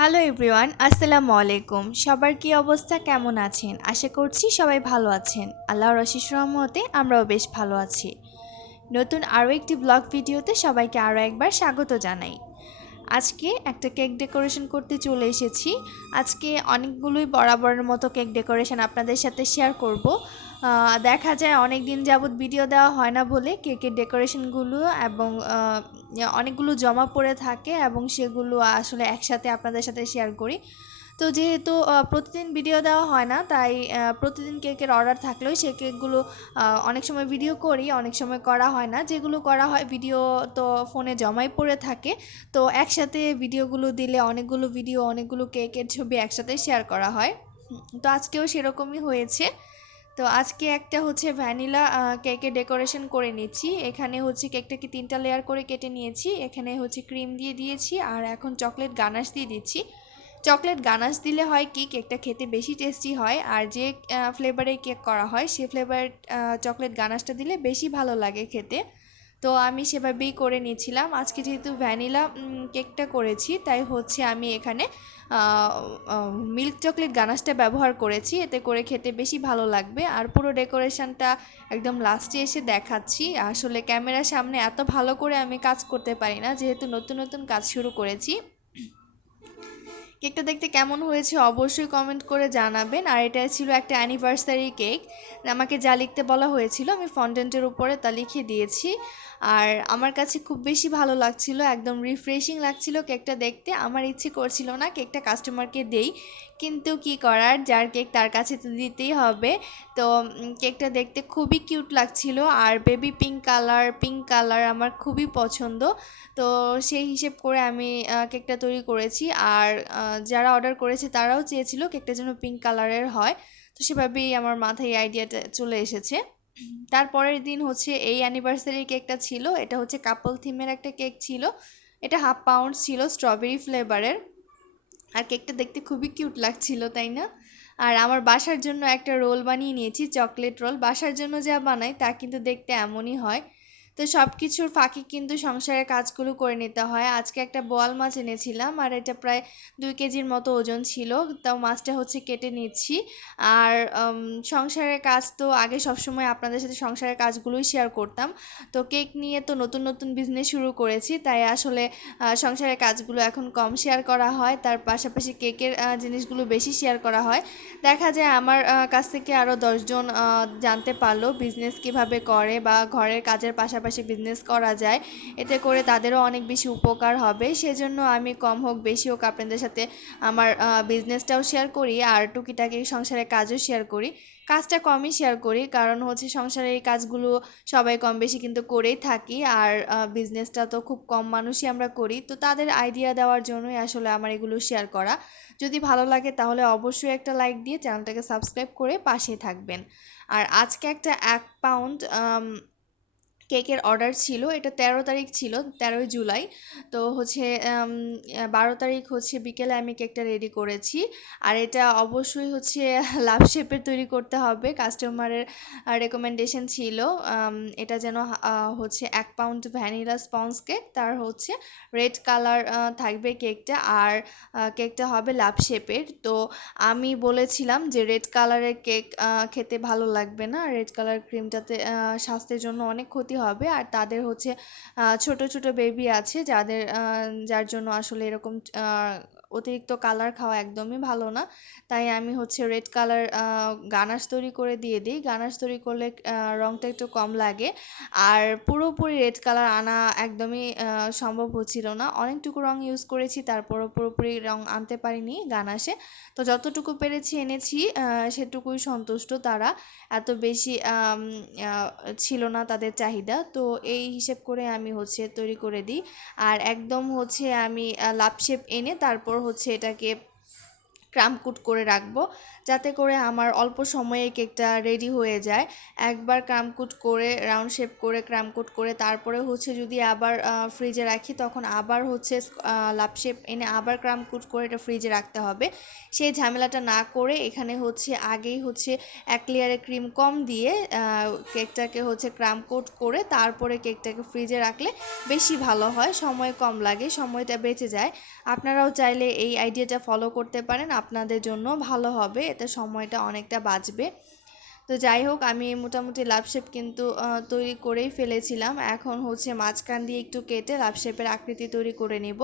Hello everyone আসসালামু আলাইকুম। সবার কি অবস্থা? কেমন আছেন? আশা করছি সবাই ভালো আছেন। আল্লাহর অশিস রহমতে আমরাও বেশ ভালো আছি। নতুন আরও একটি ব্লগ ভিডিওতে সবাইকে আরও একবার স্বাগত জানাই। আজকে একটা কেক ডেকোরেশন করতে চলে এসেছি। আজকে অনেকগুলোই বরাবরের মতো কেক ডেকোরেশন আপনাদের সাথে শেয়ার করব। দেখা যায় অনেক দিন যাবৎ ভিডিও দেওয়া হয় না বলে কেকের ডেকোরেশনগুলো এবং অনেকগুলো জমা পড়ে থাকে এবং সেগুলো আসলে একসাথে আপনাদের সাথে শেয়ার করি। তো যেহেতু প্রতিদিন ভিডিও দেওয়া হয় না, তাই প্রতিদিন কেকের অর্ডার থাকলেও সে কেকগুলো অনেক সময় ভিডিও করি, অনেক সময় করা হয় না। যেগুলো করা হয়, ভিডিও তো ফোনে জমাই পড়ে থাকে। তো একসাথে ভিডিওগুলো দিলে অনেকগুলো ভিডিও, অনেকগুলো কেকের ছবি একসাথে শেয়ার করা হয়। তো আজকেও সেরকমই হয়েছে। তো আজকে একটা হচ্ছে ভ্যানিলা কেকে ডেকোরেশন করে নিচ্ছি। এখানে হচ্ছে কেকটাকে তিনটা লেয়ার করে কেটে নিয়েছি। এখানে হচ্ছে ক্রিম দিয়ে দিয়েছি আর এখন চকলেট গানাশ দিয়ে দিচ্ছি। চকলেট গানাশ দিলে হয় কি, কেকটা খেতে বেশি টেস্টি হয় আর যে ফ্লেভারে কেক করা হয়, সে ফ্লেভার চকলেট গানাশটা দিলে বেশি ভালো লাগে খেতে। তো আমি সেভাবেই করে নিয়েছিলাম। আজকে যেহেতু ভ্যানিলা কেকটা করেছি, তাই হচ্ছে আমি এখানে মিল্ক চকলেট গানাশটা ব্যবহার করেছি। এতে করে খেতে বেশি ভালো লাগবে। আর পুরো ডেকোরেশনটা একদম লাস্টে এসে দেখাচ্ছি। আসলে ক্যামেরার সামনে এত ভালো করে আমি কাজ করতে পারি না, যেহেতু নতুন নতুন কাজ শুরু করেছি। কেকটা দেখতে কেমন হয়েছে অবশ্যই কমেন্ট করে জানাবেন। আর এটা ছিল একটা অ্যানিভার্সারি কেক আমাকে যা লিখতে বলা হয়েছিল, আমি ফন্টেন্টের উপরে তা লিখে দিয়েছি। আর আমার কাছে খুব বেশি ভালো লাগছিল, একদম রিফ্রেশিং লাগছিল কেকটা দেখতে। আমার ইচ্ছে করছিল না কেকটা কাস্টমারকে দেই, কিন্তু কি করার? যার কেক তার কাছে তো দিতেই হবে। তো কেকটা দেখতে খুবই কিউট লাগছিল আর baby pink colour pink colour আমার খুবই পছন্দ। তো, সেই হিসেব করে আমি কেকটা তৈরি করেছি। আর যারা অর্ডার করেছে তারাও চেয়েছিল কেকটা যেন পিঙ্ক কালারের হয়। তো সেভাবেই আমার মাথায় আইডিয়াটা চলে এসেছে। তারপরের দিন হচ্ছে এই অ্যানিভার্সারি কেকটা ছিল। এটা হচ্ছে কাপল থিমের একটা কেক ছিল। এটা হাফ পাউন্ড ছিল স্ট্রবেরি ফ্লেভারের আর কেকটা দেখতে খুবই কিউট লাগছিল, তাই না? আর আমার বাসার জন্য একটা রোল বানিয়ে নিয়েছি চকলেট রোল বাসার জন্য যা বানাই তা কিন্তু দেখতে এমনই হয়। তো সব কিছুর ফাঁকি কিন্তু সংসারের কাজগুলো করে নিতে হয়। আজকে একটা বোয়াল মাছ এনেছিলাম আর এটা প্রায় দুই কেজির মতো ওজন ছিল। তাও মাছটা হচ্ছে কেটে নিচ্ছি। আর সংসারের কাজ তো আগে সবসময় আপনাদের সাথে সংসারের কাজগুলোই শেয়ার করতাম। তো কেক নিয়ে তো নতুন নতুন বিজনেস শুরু করেছি। তাই আসলে সংসারের কাজগুলো এখন কম শেয়ার করা হয়। তার পাশাপাশি কেকের জিনিসগুলো বেশি শেয়ার করা হয়। দেখা যায় আমার কাছ থেকে আরও দশজন জানতে পারল বিজনেস কীভাবে করে বা ঘরের কাজের পাশাপাশি বিজনেস করা যায়, এতে করে তাদেরও অনেক বেশি উপকার হবে। সেজন্য আমি কম হোক বেশি হোক আপনাদের সাথে আমার বিজনেসটাও শেয়ার করি আর টুকিটাকি সংসারের কাজও শেয়ার করি। কাজটা কমই শেয়ার করি, কারণ হচ্ছে সংসারের এই কাজগুলো সবাই কম বেশি কিন্তু করেই থাকি আর বিজনেসটা তো খুব কম মানুষই আমরা করি। তো তাদের আইডিয়া দেওয়ার জন্যই আসলে আমার এগুলো শেয়ার করা। যদি ভালো লাগে তাহলে অবশ্যই একটা লাইক দিয়ে চ্যানেলটাকে সাবস্ক্রাইব করে পাশে থাকবেন। আর আজকে একটা এক পাউন্ড কেকের অর্ডার ছিল, এটা তেরো তারিখ ছিল, তেরোই জুলাই। তো হচ্ছে বারো তারিখ হচ্ছে বিকেলে আমি কেকটা রেডি করেছি। আর এটা অবশ্যই হচ্ছে লাভ শেপের তৈরি করতে হবে। কাস্টমারের রেকমেন্ডেশন ছিল এটা যেন হচ্ছে এক পাউন্ড ভ্যানিলা স্পঞ্জ কেক তার হচ্ছে রেড কালার থাকবে কেকটা। আর কেকটা হবে লাভ শেপের। তো আমি বলেছিলাম যে রেড কালারের কেক খেতে ভালো লাগবে না। রেড কালার ক্রিমটাতে স্বাস্থ্যের জন্য অনেক ক্ষতি হবে। আর তাদের হচ্ছে ছোট ছোট বেবি আছে যাদের যার জন্য আসলে এরকম অতিরিক্ত কালার খাওয়া একদমই ভালো না। তাই আমি হচ্ছে রেড কালার গানাশ তৈরি করে দিয়ে দিই। গানাশ তৈরি করলে রংটা একটু কম লাগে। আর পুরোপুরি রেড কালার আনা একদমই সম্ভব হচ্ছিল না। অনেকটুকু রং ইউজ করেছি, তারপরও পুরোপুরি রং আনতে পারিনি গানাশে। তো যতটুকু পেরেছি এনেছি সেটুকুই সন্তুষ্ট তারা। এত বেশি ছিল না তাদের চাহিদা। তো এই হিসেব করে আমি হচ্ছে তৈরি করে দিই। আর একদম হচ্ছে আমি লাভ শেপ এনে তারপর হচ্ছে এটাকে ক্রামকুট করে রাখব। যাতে করে আমার অল্প সময়ে কেকটা রেডি হয়ে যায়। একবার ক্রামকুট করে রাউন্ড শেপ করে ক্রামকুট করে, তারপরে হচ্ছে যদি আবার ফ্রিজে রাখি, তখন আবার হচ্ছে লাভ শেপ এনে আবার ক্রামকুট করে এটা ফ্রিজে রাখতে হবে। সেই ঝামেলাটা না করে এখানে হচ্ছে, আগেই হচ্ছে এক লেয়ারে ক্রিম কম দিয়ে কেকটাকে হচ্ছে ক্রামকুট করে তারপরে কেকটাকে ফ্রিজে রাখলে বেশি ভালো হয়। সময় কম লাগে, সময়টা বেঁচে যায়। আপনারাও চাইলে এই আইডিয়াটা ফলো করতে পারেন। আপনাদের জন্য ভালো হবে। এতে সময়টা অনেকটা বাঁচবে। তো যাই হোক, আমি মোটামুটি লাভ শেপ কিন্তু তৈরি করেই ফেলেছিলাম। এখন হচ্ছে মাঝখান দিয়ে একটু কেটে লাভ শেপের আকৃতি তৈরি করে নেব।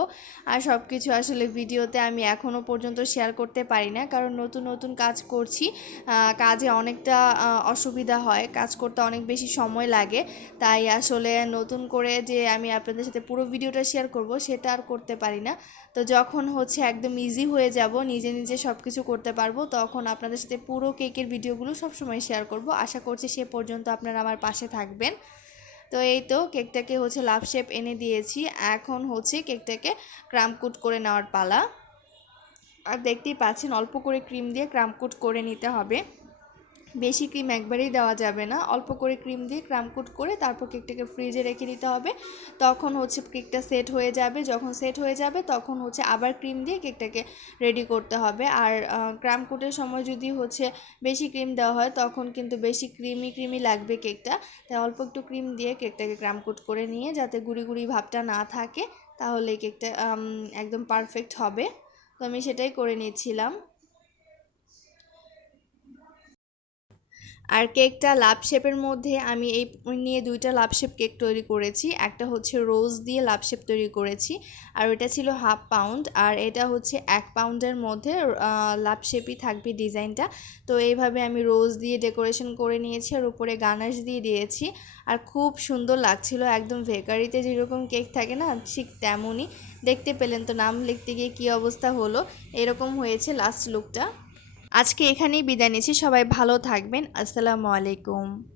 আর সব কিছু আসলে ভিডিওতে আমি এখনও পর্যন্ত শেয়ার করতে পারি না। কারণ নতুন নতুন কাজ করছি কাজে অনেকটা অসুবিধা হয়। কাজ করতে অনেক বেশি সময় লাগে। তাই আসলে নতুন করে যে আমি আপনাদের সাথে পুরো ভিডিওটা শেয়ার করব, সেটা আর করতে পারি না। তো যখন হচ্ছে একদম ইজি হয়ে যাব, নিজে নিজে সব কিছু করতে পারব, তখন আপনাদের সাথে পুরো কেকের ভিডিওগুলো সবসময় শেয়ার করব। আশা করছি সে পর্যন্ত আপনারা আমার পাশে থাকবেন। তো এই তো কেকটাকে হচ্ছে লাভ শেপ এনে দিয়েছি। এখন হচ্ছে কেকটাকে ক্রামকুট করে নেওয়ার পালা। আর দেখতেই পাচ্ছেন, অল্প করে ক্রিম দিয়ে ক্রামকুট করে নিতে হবে। বেশি ক্রিম একবারেই দেওয়া যাবে না। অল্প করে ক্রিম দিয়ে ক্রামকুট করে তারপর কেকটাকে ফ্রিজে রেখে দিতে হবে। তখন হচ্ছে কেকটা সেট হয়ে যাবে। যখন সেট হয়ে যাবে, তখন হচ্ছে আবার ক্রিম দিয়ে কেকটাকে রেডি করতে হবে। আর ক্রামকুটের সময় যদি হচ্ছে বেশি ক্রিম দেওয়া হয়, তখন কিন্তু বেশি ক্রিমি ক্রিমি লাগবে কেকটা। তাই অল্প একটু ক্রিম দিয়ে কেকটাকে ক্রামকুট করে নিয়ে যাতে গুড়ি গুড়ি ভাবটা না থাকে তাহলে কেকটা একদম পারফেক্ট হবে। তো আমি সেটাই করে নিয়েছিলাম আর কেকটা লাভ শেপের মধ্যে আমি এই নিয়ে দুইটা লাভ শেপ কেক তৈরি করেছি। একটা হচ্ছে রোজ দিয়ে লাভ শেপ তৈরি করেছি আর ওটা ছিল হাফ পাউন্ড আর এটা হচ্ছে এক পাউন্ডের মধ্যে লাভ শেপই থাকবে ডিজাইনটা। তো এইভাবে আমি রোজ দিয়ে ডেকোরেশন করে নিয়েছি আর উপরে গানাশ দিয়ে দিয়েছি আর খুব সুন্দর লাগছিল। একদম ভেকারিতে যেরকম কেক থাকে না, ঠিক তেমনই। দেখতে পেলেন তো নাম লিখতে গিয়ে কী অবস্থা হলো? এরকম হয়েছে লাস্ট লুকটা আজকে এখানেই বিদায় নিচ্ছি। সবাই ভালো থাকবেন। আসসালামু আলাইকুম।